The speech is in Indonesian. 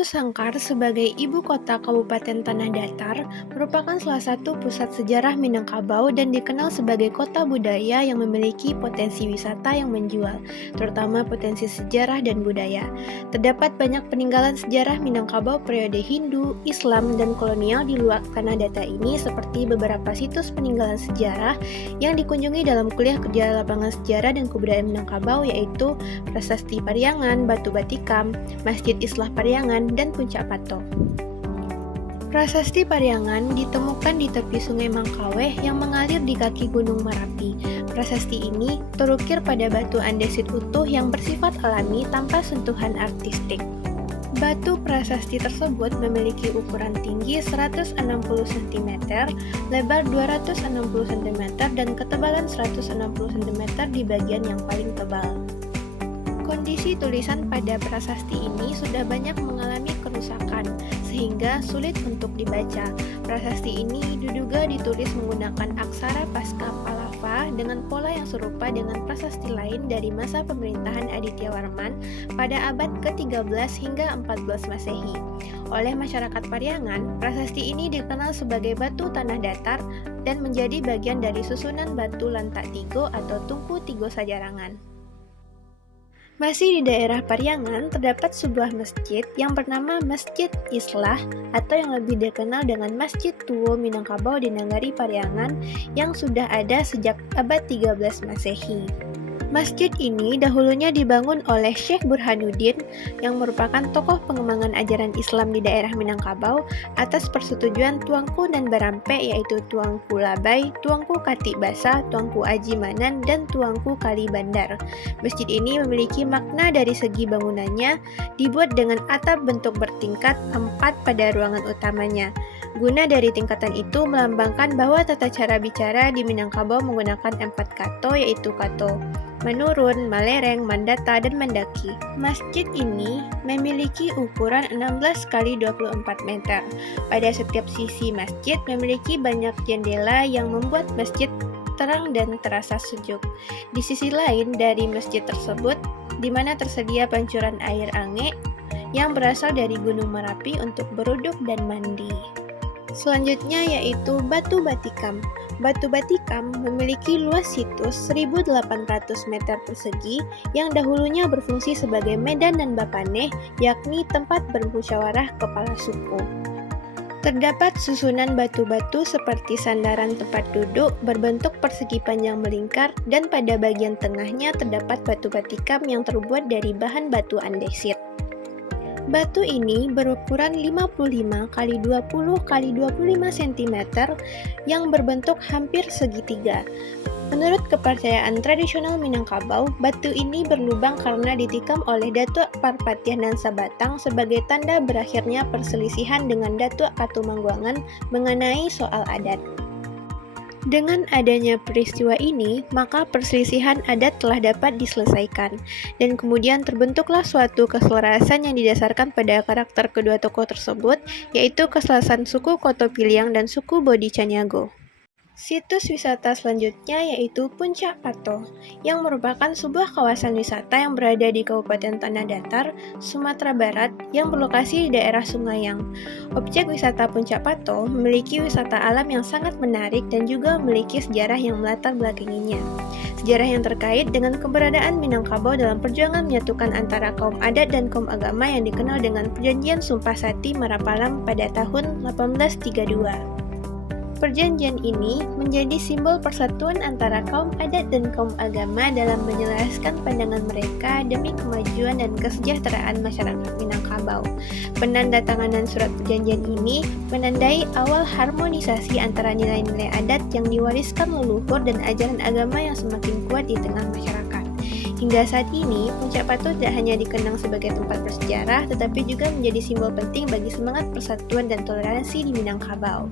Batu Sangkar sebagai ibu kota Kabupaten Tanah Datar merupakan salah satu pusat sejarah Minangkabau dan dikenal sebagai kota budaya yang memiliki potensi wisata yang menjual, terutama potensi sejarah dan budaya. Terdapat banyak peninggalan sejarah Minangkabau periode Hindu, Islam, dan kolonial di luar Tanah Datar ini seperti beberapa situs peninggalan sejarah yang dikunjungi dalam kuliah kerja lapangan sejarah dan kebudayaan Minangkabau yaitu Prasasti Pariangan, Batu Batikam, Masjid Islah Pariangan, dan Puncak Pato. Prasasti Pariangan ditemukan di tepi Sungai Mangkaweh yang mengalir di kaki Gunung Merapi. Prasasti ini terukir pada batu andesit utuh yang bersifat alami tanpa sentuhan artistik. Batu prasasti tersebut memiliki ukuran tinggi 160 cm, lebar 260 cm, dan ketebalan 160 cm di bagian yang paling tebal. Kondisi tulisan pada prasasti ini sudah banyak mengalami kerusakan, sehingga sulit untuk dibaca. Prasasti ini diduga ditulis menggunakan aksara Pasca-Palava dengan pola yang serupa dengan prasasti lain dari masa pemerintahan Aditya Warman pada abad ke-13 hingga 14 Masehi. Oleh masyarakat Pariangan, prasasti ini dikenal sebagai batu tanah datar dan menjadi bagian dari susunan batu lantak tigo atau tungku tigo sajarangan. Masih di daerah Pariangan, terdapat sebuah masjid yang bernama Masjid Islah atau yang lebih dikenal dengan Masjid Tuo Minangkabau di Nagari Pariangan yang sudah ada sejak abad 13 Masehi. Masjid ini dahulunya dibangun oleh Syekh Burhanuddin yang merupakan tokoh pengembangan ajaran Islam di daerah Minangkabau atas persetujuan Tuanku dan Barampe yaitu Tuanku Labai, Tuanku Katik Basa, Tuanku Aji Manan, dan Tuanku Kali Bandar. Masjid ini memiliki makna dari segi bangunannya, dibuat dengan atap bentuk bertingkat 4 pada ruangan utamanya. Guna dari tingkatan itu melambangkan bahwa tata cara bicara di Minangkabau menggunakan 4 kato yaitu kato Menurun, Malereng, Mandata, dan Mandaki. Masjid ini memiliki ukuran 16 x 24 meter. Pada setiap sisi masjid memiliki banyak jendela yang membuat masjid terang dan terasa sejuk. Di sisi lain dari masjid tersebut, di mana tersedia pancuran air ange yang berasal dari Gunung Merapi untuk beruduk dan mandi. Selanjutnya yaitu Batu Batikam. Batu Batikam memiliki luas situs 1.800 meter persegi yang dahulunya berfungsi sebagai medan dan bapaneh, yakni tempat bermusyawarah kepala suku. Terdapat susunan batu-batu seperti sandaran tempat duduk berbentuk persegi panjang melingkar dan pada bagian tengahnya terdapat batu batikam yang terbuat dari bahan batu andesit. Batu ini berukuran 55 x 20 x 25 cm yang berbentuk hampir segitiga. Menurut kepercayaan tradisional Minangkabau, batu ini berlubang karena ditikam oleh Datuk Parpatiah Nan Sabatang sebagai tanda berakhirnya perselisihan dengan Datuk Katumangguangan mengenai soal adat. Dengan adanya peristiwa ini, maka perselisihan adat telah dapat diselesaikan, dan kemudian terbentuklah suatu keselarasan yang didasarkan pada karakter kedua tokoh tersebut, yaitu keselarasan suku Koto Piliang dan suku Bodi Canyago. Situs wisata selanjutnya yaitu Puncak Pato, yang merupakan sebuah kawasan wisata yang berada di Kabupaten Tanah Datar, Sumatera Barat, yang berlokasi di daerah Sungayang. Objek wisata Puncak Pato memiliki wisata alam yang sangat menarik dan juga memiliki sejarah yang melatar belakanginya. Sejarah yang terkait dengan keberadaan Minangkabau dalam perjuangan menyatukan antara kaum adat dan kaum agama yang dikenal dengan Perjanjian Sumpah Sati Marapalam pada tahun 1832. Perjanjian ini menjadi simbol persatuan antara kaum adat dan kaum agama dalam menyelaraskan pandangan mereka demi kemajuan dan kesejahteraan masyarakat Minangkabau. Penandatanganan surat perjanjian ini menandai awal harmonisasi antara nilai-nilai adat yang diwariskan leluhur dan ajaran agama yang semakin kuat di tengah masyarakat. Hingga saat ini, Puncak Pato tidak hanya dikenang sebagai tempat bersejarah, tetapi juga menjadi simbol penting bagi semangat persatuan dan toleransi di Minangkabau.